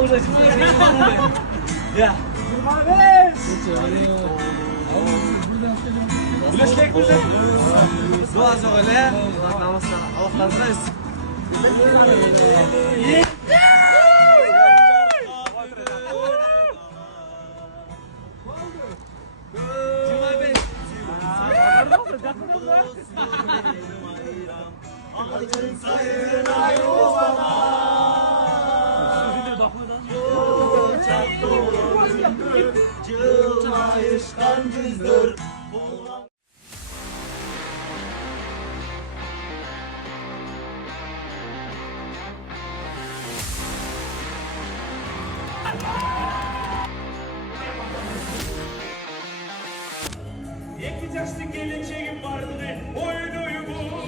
udah cuma ya. Birleşmek güzel. Dua söyle. Allah razı olsun. Yekeceksin geleceğim vardı oyunu bu.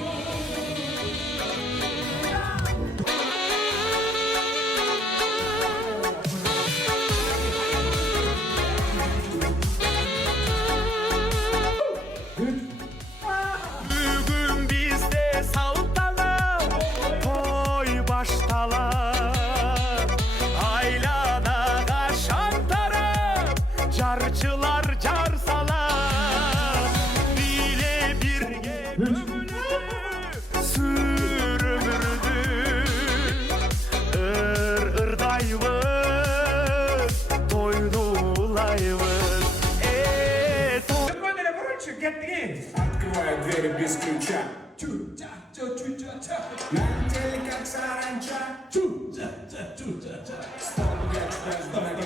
Bugün bizde saltalar, toy baştalar. Aylada kaşan taraf, carçılar carsalar. Bile bir gömülü sürümürdü. Irdayvız, toynulayvız. Get the games. Deri bisküvi çuça çuça Manteli kaksarança çuça İstanbul geçmez bana gel.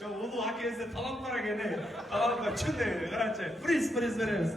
저 모두 학교에서 талант하게 네. талант과 춘대 그렇지. 프리즈 veririz.